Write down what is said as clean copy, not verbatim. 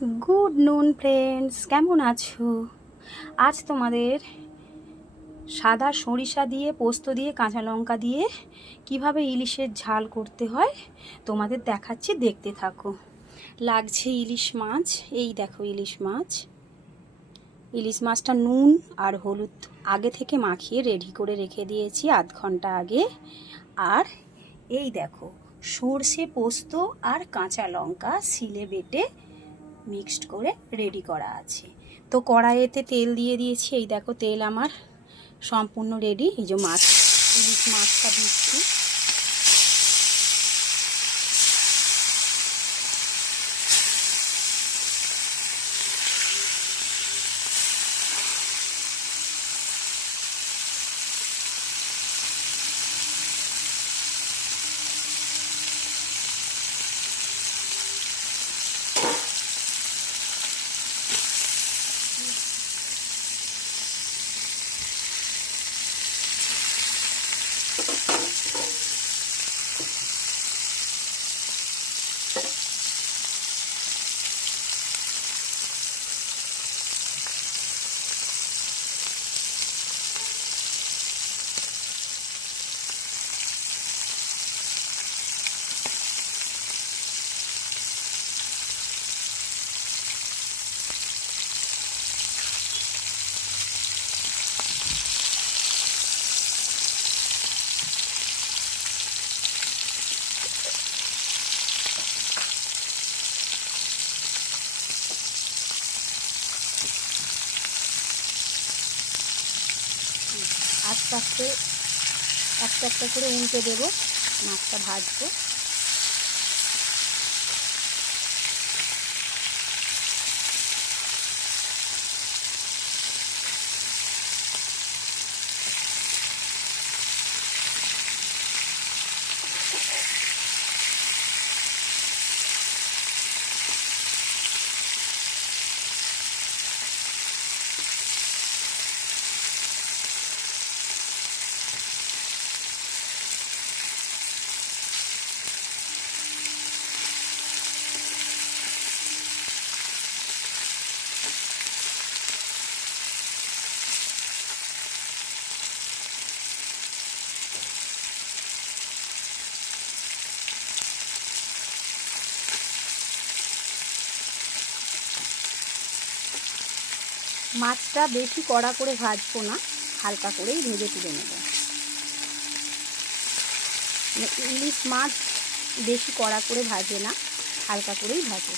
Good নুন friends, কেমন আছো? আজ তোমাদের সাদা সরিষা দিয়ে, পোস্ত দিয়ে, কাঁচা লঙ্কা দিয়ে কিভাবে ইলিশের ঝাল করতে হয় তোমাদের দেখাচ্ছি, দেখতে থাকো। লাগছে ইলিশ মাছ। এই দেখো ইলিশ মাছ। ইলিশ মাছটা নুন আর হলুদ আগে থেকে মাখিয়ে রেডি করে রেখে দিয়েছি আধ ঘন্টা আগে। আর এই দেখো সর্ষে, পোস্ত আর কাঁচা লঙ্কা শিলে বেটে মিক্সড করে রেডি করা আছে। তো কড়াইতে তেল দিয়ে দিয়েছি। এই দেখো তেল আমার সম্পূর্ণ রেডি। এই যে মাছ, ইলিশ মাছটা দিচ্ছি। আস্তে আস্তে একটা একটা করে উল্টে দেবো, মাছটা ভাজবো। মাছটা বেশি কড়া করে ভাজবো না, হালকা করেই ভেজে তুলে নেব। ইলিশ মাছ বেশি কড়া করে ভাজে না, হালকা করেই ভাজে।